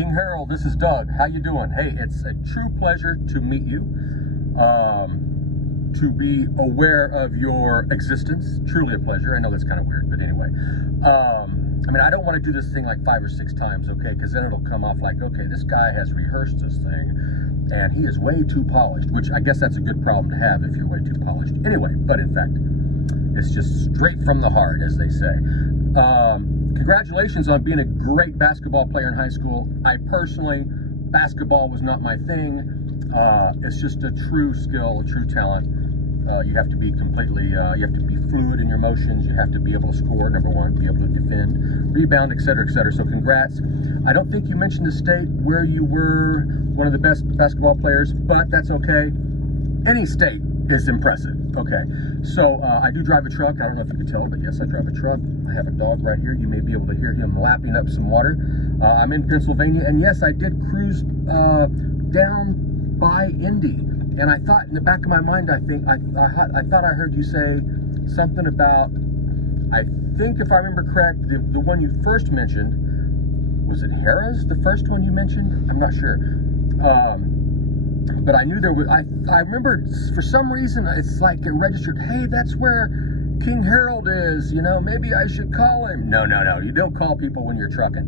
King Harold, this is Doug. How you doing? Hey, it's a true pleasure to meet you, to be aware of your existence. Truly a pleasure. I know that's kind of weird, but anyway. I mean, I don't want to do this thing like 5 or 6 times, okay? Because then it'll come off like, okay, this guy has rehearsed this thing, and he is way too polished, which I guess that's a good problem to have if you're way too polished. Anyway, but in fact, it's just straight from the heart, as they say. Congratulations on being a great basketball player in high school. I personally, basketball was not my thing. It's just a true skill, a true talent. You have to be completely, you have to be fluid in your motions. You have to be able to score, number one, be able to defend, rebound, etc., etc. So congrats. I don't think you mentioned the state where you were one of the best basketball players, but that's okay. Any state is impressive. Okay, so I do drive a truck. I don't know if you can tell, but yes, I drive a truck. I have a dog right here. You may be able to hear him lapping up some water. I'm in Pennsylvania, and yes, I did cruise down by Indy. And I thought in the back of my mind, I thought I heard you say something about, I think if I remember correct, the one you first mentioned, was it Harrah's, the first one you mentioned? I'm not sure. But I knew there was, I remember for some reason, it's like it registered, hey, that's where King Harold is, you know, maybe I should call him. No, no, no, you don't call people when you're trucking.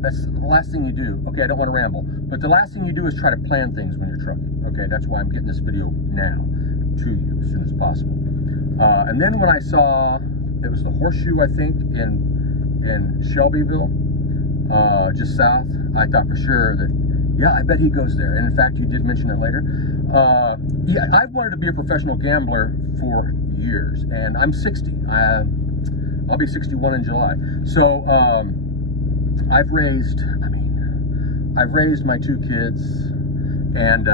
That's the last thing you do. Okay, I don't want to ramble, but the last thing you do is try to plan things when you're trucking. Okay, that's why I'm getting this video now to you as soon as possible. And then when I saw, it was the Horseshoe, I think, in Shelbyville, just south, I thought for sure that, yeah, I bet he goes there. And in fact, you did mention it later. Yeah, I've wanted to be a professional gambler for years, and I'm 60. I'll be 61 in July. So I've raised my 2 kids, and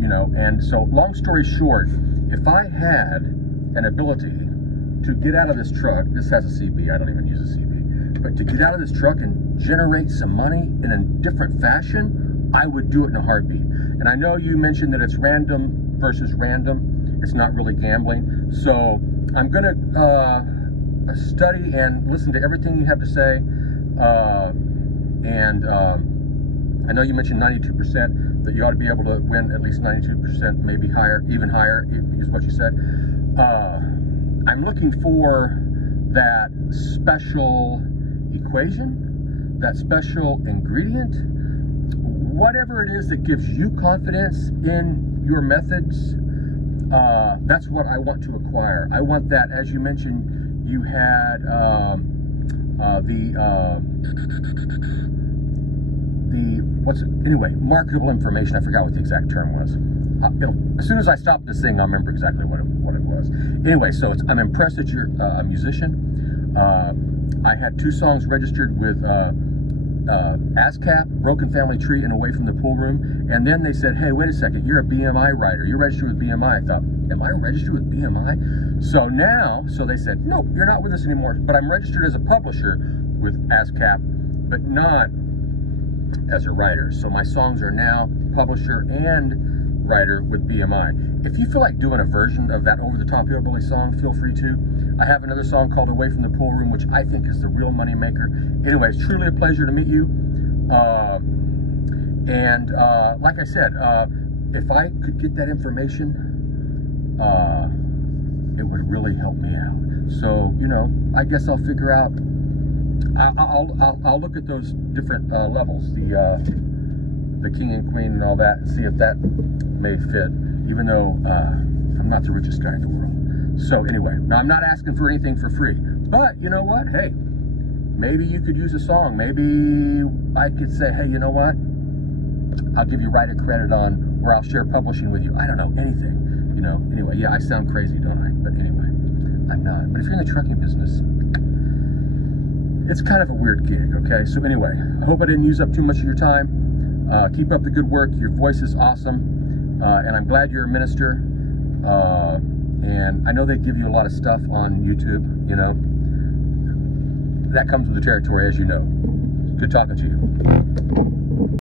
you know, and so long story short, if I had an ability to get out of this truck, this has a CB, I don't even use a CB, but to get out of this truck and generate some money in a different fashion, I would do it in a heartbeat. And I know you mentioned that it's random versus random. It's not really gambling. So I'm going to study and listen to everything you have to say. I know you mentioned 92%, that you ought to be able to win at least 92%, maybe higher, even higher, is what you said. I'm looking for that special equation, that special ingredient, whatever it is that gives you confidence in your methods. That's what I want to acquire. I want that, as you mentioned, you had anyway, marketable information. I forgot what the exact term was. As soon as I stop this thing, I'll remember exactly what it was. Anyway, so I'm impressed that you're a musician. I had 2 songs registered with ASCAP, Broken Family Tree, and Away from the Pool Room. And then they said, hey, wait a second, you're a BMI writer. You're registered with BMI. I thought, am I registered with BMI? So now, they said, nope, you're not with us anymore. But I'm registered as a publisher with ASCAP, but not as a writer. So my songs are now publisher and writer with BMI. If you feel like doing a version of that Over the Top Hillbilly song, feel free to. I have another song called Away from the Pool Room, which I think is the real money maker. Anyway, it's truly a pleasure to meet you. Like I said, if I could get that information, it would really help me out. So, you know, I guess I'll figure out, I'll look at those different levels, the king and queen and all that, and see if that may fit, even though I'm not the richest guy in the world. So anyway, now I'm not asking for anything for free, but you know what? Hey, maybe you could use a song. Maybe I could say, hey, you know what? I'll give you writer credit on, or I'll share publishing with you. I don't know, anything, you know. Anyway, yeah, I sound crazy, don't I? But anyway, I'm not. But if you're in the trucking business, it's kind of a weird gig, okay? So anyway, I hope I didn't use up too much of your time. Keep up the good work. Your voice is awesome. And I'm glad you're a minister. And I know they give you a lot of stuff on YouTube, you know. That comes with the territory, as you know. Good talking to you.